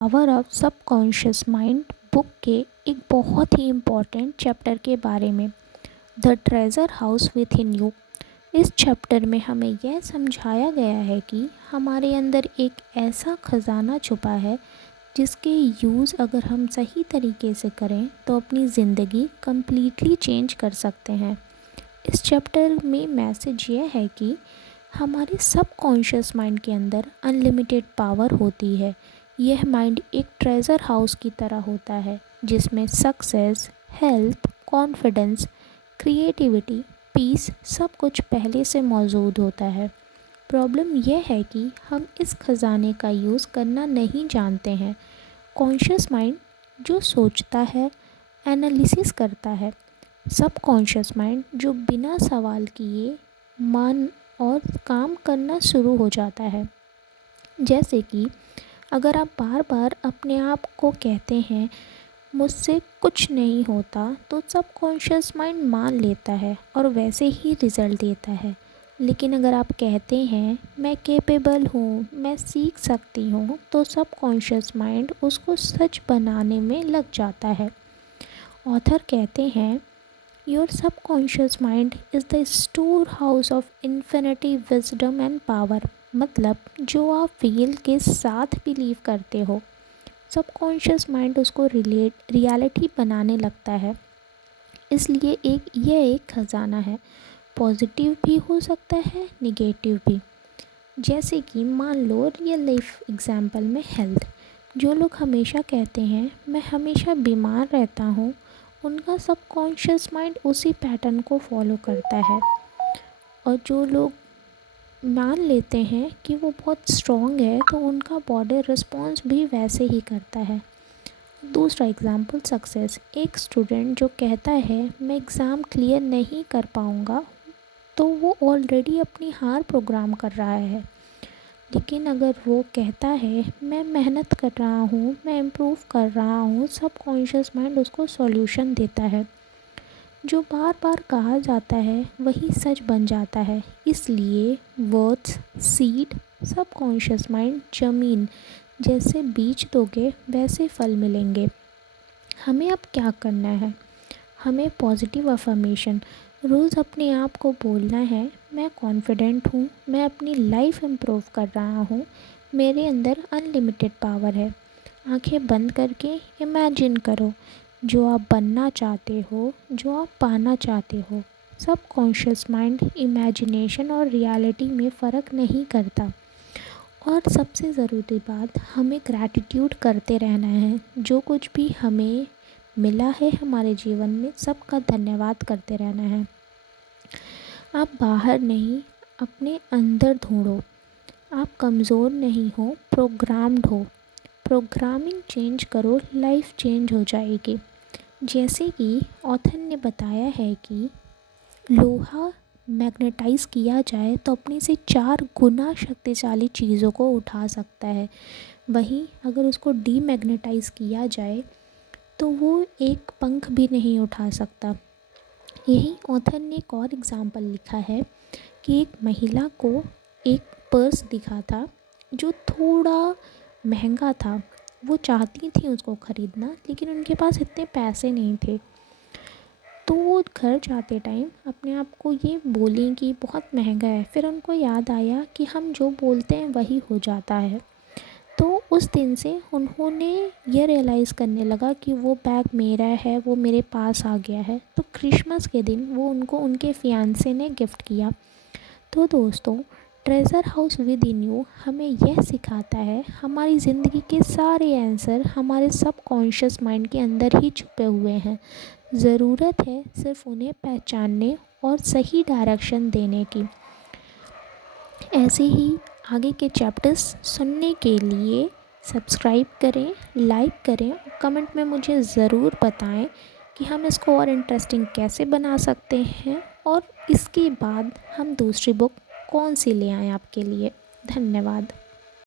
Power of subconscious mind book के एक बहुत ही इम्पॉर्टेंट चैप्टर के बारे में, the treasure house with in you. इस चैप्टर में हमें यह समझाया गया है कि हमारे अंदर एक ऐसा खजाना छुपा है जिसके यूज़ अगर हम सही तरीके से करें तो अपनी ज़िंदगी कम्प्लीटली चेंज कर सकते हैं। इस चैप्टर में मैसेज यह है कि हमारे सबकॉन्शियस माइंड के अंदर अनलिमिटेड पावर होती है। यह माइंड एक ट्रेजर हाउस की तरह होता है जिसमें success, health, confidence, creativity, peace सब कुछ पहले से मौजूद होता है। प्रॉब्लम यह है कि हम इस खजाने का यूज़ करना नहीं जानते हैं। कॉन्शियस माइंड जो सोचता है, एनालिसिस करता है, सबकॉन्शियस माइंड जो बिना सवाल किए मान और काम करना शुरू हो जाता है। जैसे कि अगर आप बार बार अपने आप को कहते हैं मुझसे कुछ नहीं होता, तो सबकॉन्शियस माइंड मान लेता है और वैसे ही रिज़ल्ट देता है। लेकिन अगर आप कहते हैं मैं कैपेबल हूँ, मैं सीख सकती हूँ, तो सबकॉन्शियस माइंड उसको सच बनाने में लग जाता है। ऑथर कहते हैं your subconscious mind is the store house of infinity wisdom and power. मतलब जो आप फील के साथ बिलीव करते हो, सबकॉन्शियस माइंड उसको रियलिटी बनाने लगता है। इसलिए यह एक ख़जाना है, पॉजिटिव भी हो सकता है, निगेटिव भी। जैसे कि मान लो रियल लाइफ एग्जांपल में हेल्थ, जो लोग हमेशा कहते हैं मैं हमेशा बीमार रहता हूँ, उनका सबकॉन्शियस माइंड उसी पैटर्न को फॉलो करता है। और जो लोग मान लेते हैं कि वो बहुत स्ट्रॉन्ग है, तो उनका बॉडी रिस्पॉन्स भी वैसे ही करता है। दूसरा एग्जांपल सक्सेस, एक स्टूडेंट जो कहता है मैं एग्ज़ाम क्लियर नहीं कर पाऊँगा, तो वो ऑलरेडी अपनी हार प्रोग्राम कर रहा है। लेकिन अगर वो कहता है मैं मेहनत कर रहा हूँ, मैं इम्प्रूव कर रहा हूँ, सबकॉन्शियस माइंड उसको सॉल्यूशन देता है। जो बार बार कहा जाता है वही सच बन जाता है। इसलिए वर्ड्स सीड, सबकॉन्शियस माइंड ज़मीन, जैसे बीज दोगे वैसे फल मिलेंगे। हमें अब क्या करना है? हमें पॉजिटिव अफर्मेशन रोज़ अपने आप को बोलना है, मैं कॉन्फिडेंट हूँ, मैं अपनी लाइफ इम्प्रूव कर रहा हूँ, मेरे अंदर अनलिमिटेड पावर है। आंखें बंद करके इमेजिन करो जो आप बनना चाहते हो, जो आप पाना चाहते हो। सबकॉन्शियस माइंड इमेजिनेशन और रियलिटी में फ़र्क नहीं करता। और सबसे ज़रूरी बात, हमें ग्रैटिट्यूड करते रहना है। जो कुछ भी हमें मिला है हमारे जीवन में, सबका धन्यवाद करते रहना है। आप बाहर नहीं, अपने अंदर ढूंढो। आप कमज़ोर नहीं हो, प्रोग्राम्ड हो। प्रोग्रामिंग चेंज करो, लाइफ चेंज हो जाएगी। जैसे कि ऑथर ने बताया है कि लोहा मैग्नेटाइज किया जाए तो अपने से 4 गुना शक्तिशाली चीज़ों को उठा सकता है। वहीं अगर उसको डीमैग्नेटाइज किया जाए तो वो एक पंख भी नहीं उठा सकता। यही ऑथर ने एक और एग्ज़ाम्पल लिखा है कि एक महिला को एक पर्स दिखा था जो थोड़ा महंगा था। वो चाहती थी उसको ख़रीदना, लेकिन उनके पास इतने पैसे नहीं थे। तो वो घर जाते टाइम अपने आप को ये बोलें कि बहुत महंगा है। फिर उनको याद आया कि हम जो बोलते हैं वही हो जाता है। तो उस दिन से उन्होंने ये रियलाइज़ करने लगा कि वो बैग मेरा है, वो मेरे पास आ गया है। तो क्रिसमस के दिन वो उनको उनके फियांसे ने गिफ्ट किया। तो दोस्तों, treasure house with in you हमें यह सिखाता है हमारी ज़िंदगी के सारे आंसर हमारे सबकॉन्शियस माइंड के अंदर ही छुपे हुए हैं। ज़रूरत है सिर्फ उन्हें पहचानने और सही डायरेक्शन देने की। ऐसे ही आगे के चैप्टर्स सुनने के लिए सब्सक्राइब करें, लाइक करें, कमेंट में मुझे ज़रूर बताएं कि हम इसको और इंटरेस्टिंग कैसे बना सकते हैं और इसके बाद हम दूसरी बुक कौन सी ले आएँ आपके लिए। धन्यवाद।